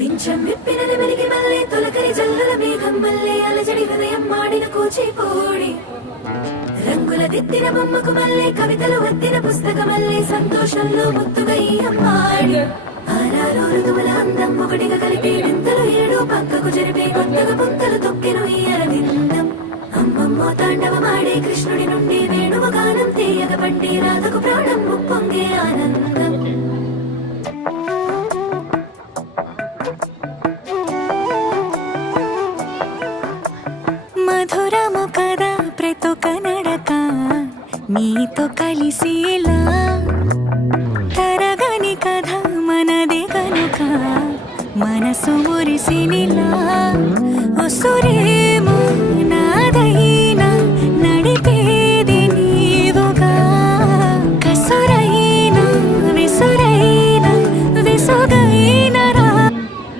పింఛం విప్పిన నెమలికి మల్లె తొలకరి జల్లుల మేఘం మల్లె అలజడి హృదయం మాడిన కూచిపూడి రంగుల దిద్దిన బొమ్మకు మల్లె కవితలు వద్దిన పుస్తకమల్లె సంతోషంలో ముద్దుగా ఈ అమ్మాడి ఆరారు ఋతువుల అందం ఒకటిగా కలిపి వింతలు ఏడు పక్కకు జరిపే కొత్తగా పుంతలు తొక్కెను ఈ అరవిందం అమ్మమ్మో తాండవమాడే కృష్ణుడి నుండి వేణువ గానం తీయగ పండి రాధకు ప్రాణం ముప్పొంగే ఆనందం. మధురము కదా ప్రతొక నడక నీతో కలిసేలా తరగని కథ మనదే కనుక మనసు మురిసినిలా ఉసురేమో